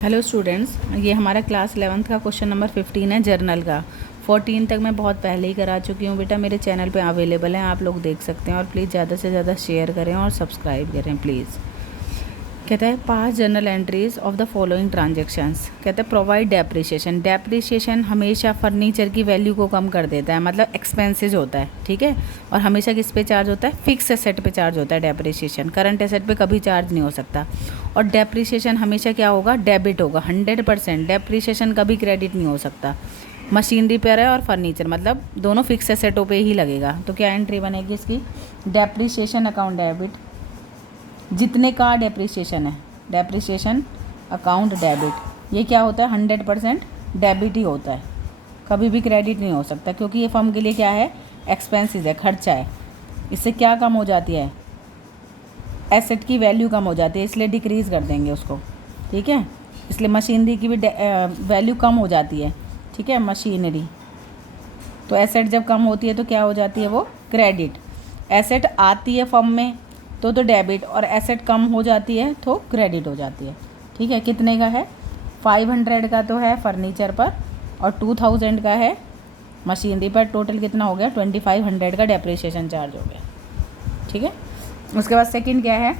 Hello students, ये हमारा class 11th का क्वेश्चन नंबर 15 है जर्नल का। 14 तक मैं बहुत पहले ही करा चुकी हूँ बेटा, मेरे चैनल पे अवेलेबल है, आप लोग देख सकते हैं। और प्लीज़ ज़्यादा से ज़्यादा शेयर करें और सब्सक्राइब करें प्लीज़। कहता है पास journal entries of the following transactions. कहता है प्रोवाइड डेप्रिसिएशन। डेप्रिसिएशन हमेशा फर्नीचर की वैल्यू को कम कर देता है, मतलब एक्सपेंसेस होता है, ठीक है। और हमेशा किस पे चार्ज होता है? फिक्स एसेट पे चार्ज होता है डेप्रिसिएशन। करंट एसेट पे कभी चार्ज नहीं हो सकता। और डेप्रिसिएशन हमेशा क्या होगा? डेबिट होगा 100%। डेप्रिसिएशन कभी क्रेडिट नहीं हो सकता। मशीनरी पर है और फर्नीचर, मतलब दोनों फिक्स एसेटों पे ही लगेगा। तो क्या एंट्री बनेगी इसकी? डेप्रिसिएशन अकाउंट डेबिट, जितने का डेप्रिसिएशन है, डेप्रिसिएशन अकाउंट डेबिट। ये क्या होता है? 100% डेबिट ही होता है, कभी भी क्रेडिट नहीं हो सकता, क्योंकि ये फर्म के लिए क्या है? एक्सपेंसेस है, खर्चा है। इससे क्या कम हो जाती है? एसेट की वैल्यू कम हो जाती है, इसलिए डिक्रीज़ कर देंगे उसको, ठीक है। इसलिए मशीनरी की भी वैल्यू कम हो जाती है, ठीक है, मशीनरी। तो एसेट जब कम होती है तो क्या हो जाती है? वो क्रेडिट। एसेट आती है फर्म में तो डेबिट, और एसेट कम हो जाती है तो क्रेडिट हो जाती है, ठीक है। कितने का है? 500 का तो है फर्नीचर पर और 2000 का है मशीनरी पर। टोटल कितना हो गया? 2500 का डेप्रिसिएशन चार्ज हो गया, ठीक है। उसके बाद सेकंड क्या है?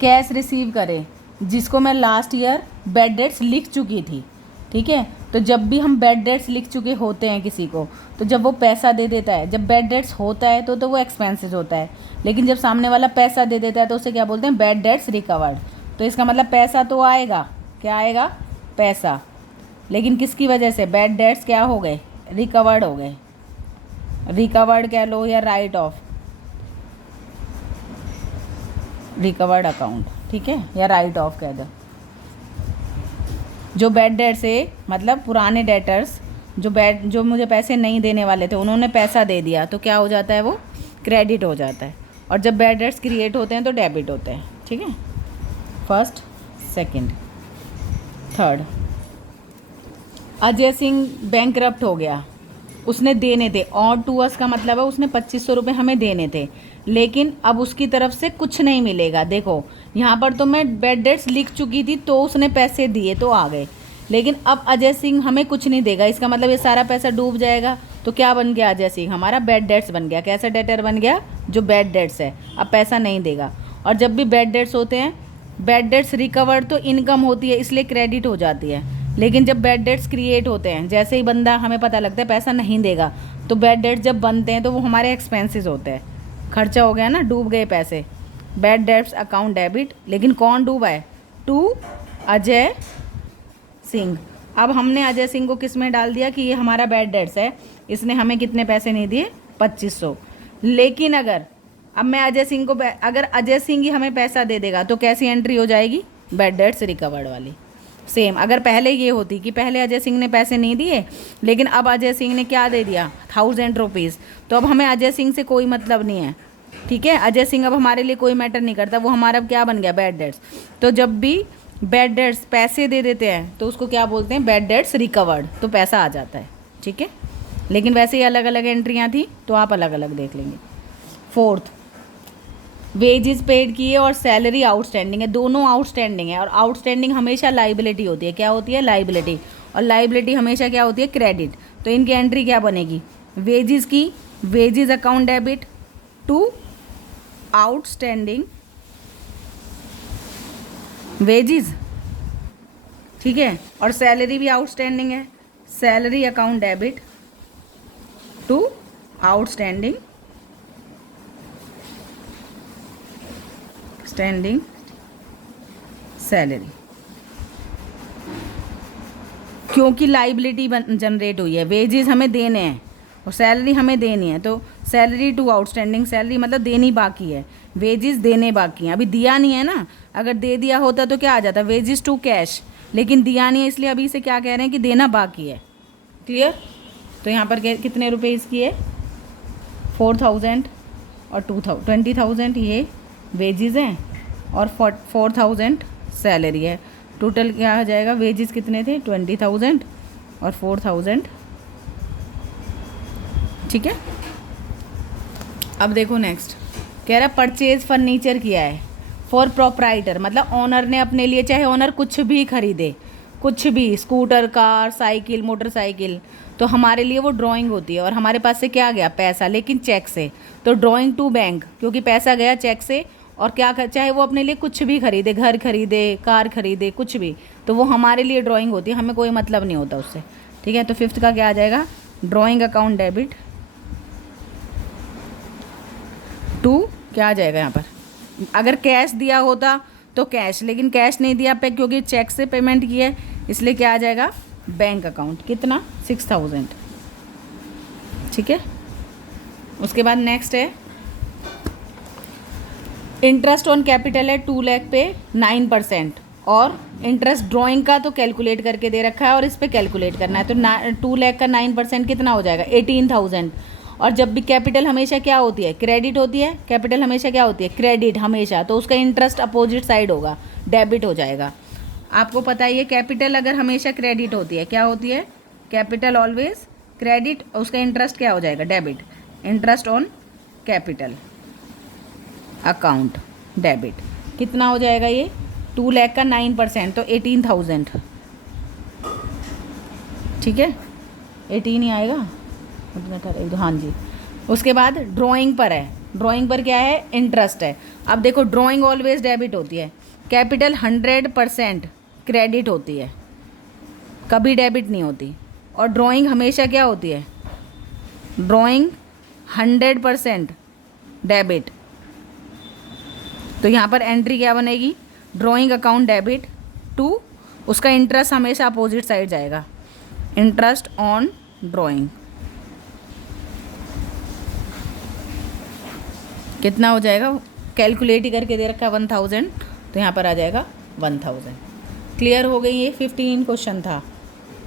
कैश रिसीव करे, जिसको मैं लास्ट ईयर बैड डेट्स लिख चुकी थी, ठीक है। तो जब भी हम बैड डेट्स लिख चुके होते हैं किसी को, तो जब वो पैसा दे देता है, जब बैड डेट्स होता है तो वो एक्सपेंसेस होता है, लेकिन जब सामने वाला पैसा दे देता है तो उसे क्या बोलते हैं? Bad debts recovered. तो इसका मतलब पैसा तो आएगा, क्या आएगा? पैसा। लेकिन किसकी वजह से? बैड डेट्स क्या हो गए? रिकवर्ड हो गए। रिकवर्ड कह लो या राइट ऑफ, रिकवर्ड अकाउंट, ठीक है, या राइट ऑफ कह दो। जो बैड डेट्स है, मतलब पुराने डेटर्स जो मुझे पैसे नहीं देने वाले थे, उन्होंने पैसा दे दिया तो क्या हो जाता है? वो क्रेडिट हो जाता है। और जब बैड डेट्स क्रिएट होते हैं तो डेबिट होते हैं, ठीक है। First, second, third. Ajay Singh bankrupt हो गया, उसने देने थे। और टू अस का मतलब है उसने 2500 रुपये हमें देने थे, लेकिन अब उसकी तरफ से कुछ नहीं मिलेगा। देखो यहाँ पर तो मैं बैड डेट्स लिख चुकी थी तो उसने पैसे दिए तो आ गए, लेकिन अब अजय सिंह हमें कुछ नहीं देगा। इसका मतलब ये सारा पैसा डूब जाएगा। तो क्या बन गया? अजय सिंह हमारा बैड डेट्स बन गया। कैसा डेटर बन गया? जो बैड डेट्स है, अब पैसा नहीं देगा। और जब भी बैड डेट्स होते हैं, बैड डेट्स रिकवर्ड तो इनकम होती है, इसलिए क्रेडिट हो जाती है। लेकिन जब बैड डेट्स क्रिएट होते हैं, जैसे ही बंदा हमें पता लगता है पैसा नहीं देगा, तो बैड डेट्स जब बनते हैं तो वो हमारे एक्सपेंसेस होते हैं, खर्चा हो गया ना, डूब गए पैसे। Bad debts account debit. लेकिन कौन डूबा है? टू अजय सिंह। अब हमने अजय सिंह को किस में डाल दिया कि ये हमारा बैड डेट्स है, इसने हमें कितने पैसे नहीं दिए? 2500। लेकिन अगर अब मैं अजय सिंह को, अगर अजय सिंह ही हमें पैसा दे देगा तो कैसी एंट्री हो जाएगी? बैड डेट्स रिकवर्ड वाली। सेम अगर पहले ये होती कि पहले अजय सिंह ने पैसे नहीं दिए, लेकिन अब अजय सिंह ने क्या दे दिया? 1000 रुपीज़, तो अब हमें अजय सिंह से कोई मतलब नहीं है, ठीक है। अजय सिंह अब हमारे लिए कोई मैटर नहीं करता, वो हमारा अब क्या बन गया? Bad debts. तो जब भी बैड डेट्स पैसे दे देते हैं तो उसको क्या बोलते हैं? बैड डेट्स रिकवर्ड, तो पैसा आ जाता है, ठीक है। लेकिन वैसे ही अलग अलग एंट्रियाँ थी तो आप अलग अलग देख लेंगे। फोर्थ, वेजेस पेड की है और सैलरी आउटस्टैंडिंग है, दोनों आउटस्टैंडिंग है। और आउटस्टैंडिंग हमेशा लाइबिलिटी होती है। क्या होती है? लाइबिलिटी। और लाइबिलिटी हमेशा क्या होती है? क्रेडिट। तो इनकी एंट्री क्या बनेगी? वेजेस की, wages account debit to outstanding wages, ठीक है। और सैलरी भी आउटस्टैंडिंग है, salary account debit to outstanding standing salary, क्योंकि लाइबिलिटी जनरेट हुई है। वेजेस हमें देने हैं और सैलरी हमें देनी है, तो सैलरी टू आउटस्टैंडिंग सैलरी मतलब देनी बाकी है, वेजेस देने बाकी हैं। अभी दिया नहीं है ना, अगर दे दिया होता तो क्या आ जाता? Wages to cash. लेकिन दिया नहीं है, इसलिए अभी इसे क्या कह रहे हैं कि देना बाकी है। क्लियर? तो यहाँ पर कितने रुपए इसकी है? 4000 और 20,000 ये वेजेस हैं और 4000 सैलरी है। टोटल क्या हो जाएगा? वेजेस कितने थे? 20,000 और 4000, ठीक है। अब देखो नेक्स्ट, कह रहा परचेज फर्नीचर किया है। फॉर प्रोप्राइटर मतलब ओनर ने अपने लिए, चाहे ओनर कुछ भी खरीदे, कुछ भी, स्कूटर, कार, साइकिल, मोटरसाइकिल, तो हमारे लिए वो ड्राइंग होती है। और हमारे पास से क्या गया? पैसा, लेकिन चेक से, तो ड्राइंग टू बैंक, क्योंकि पैसा गया चेक से। और क्या चाहे वो अपने लिए कुछ भी खरीदे, घर खरीदे, कार खरीदे, कुछ भी, तो वो हमारे लिए ड्राइंग होती है, हमें कोई मतलब नहीं होता उससे। ठीक है, तो फिफ्थ का क्या आ जाएगा? ड्राइंग अकाउंट डेबिट टू, क्या आ जाएगा यहाँ पर? अगर कैश दिया होता तो कैश, लेकिन कैश नहीं दिया पे, क्योंकि चेक से पेमेंट की है, इसलिए क्या आ जाएगा? Bank account. कितना? 6000। ठीक है, उसके बाद नेक्स्ट है इंटरेस्ट ऑन कैपिटल है 2 लाख पे 9%, और इंटरेस्ट ड्राइंग का तो कैलकुलेट करके दे रखा है और इस पे कैलकुलेट करना है। तो 2 लाख का 9% कितना हो जाएगा? 18,000। और जब भी कैपिटल हमेशा क्या होती है? क्रेडिट होती है। कैपिटल हमेशा क्या होती है? क्रेडिट हमेशा, तो उसका इंटरेस्ट अपोजिट साइड होगा, डेबिट हो जाएगा। आपको पता ही है कैपिटल अगर हमेशा क्रेडिट होती है, क्या होती है? कैपिटल ऑलवेज क्रेडिट, उसका इंटरेस्ट क्या हो जाएगा? Debit. Interest on capital account debit कितना हो जाएगा? ये 2 लाख का 9%, तो 18,000। ठीक है, 18 ही आएगा। हाँ जी। उसके बाद ड्राइंग पर है, ड्राइंग पर क्या है? इंटरेस्ट है। अब देखो ड्राइंग ऑलवेज डेबिट होती है, कैपिटल 100% क्रेडिट होती है, कभी डेबिट नहीं होती। और ड्राइंग हमेशा क्या होती है? Drawing 100% debit. तो यहाँ पर एंट्री क्या बनेगी? ड्राइंग अकाउंट डेबिट टू, उसका इंटरेस्ट हमेशा अपोजिट साइड जाएगा, इंटरेस्ट ऑन ड्राइंग। कितना हो जाएगा? कैलकुलेट ही करके दे रखा है 1000, तो यहाँ पर आ जाएगा 1000। क्लियर हो गई? ये 15 क्वेश्चन था,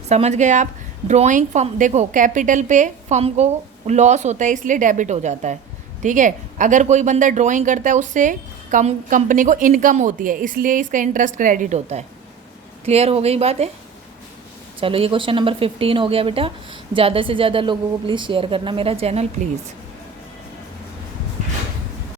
समझ गए आप? ड्राइंग फर्म, देखो कैपिटल पे फर्म को लॉस होता है इसलिए डेबिट हो जाता है। ठीक है, अगर कोई बंदा ड्राइंग करता है उससे कंपनी को इनकम होती है, इसलिए इसका इंटरेस्ट क्रेडिट होता है। क्लियर हो गई बात है? चलो ये क्वेश्चन नंबर 15 हो गया बेटा। ज़्यादा से ज़्यादा लोगों को प्लीज़ शेयर करना मेरा चैनल प्लीज़।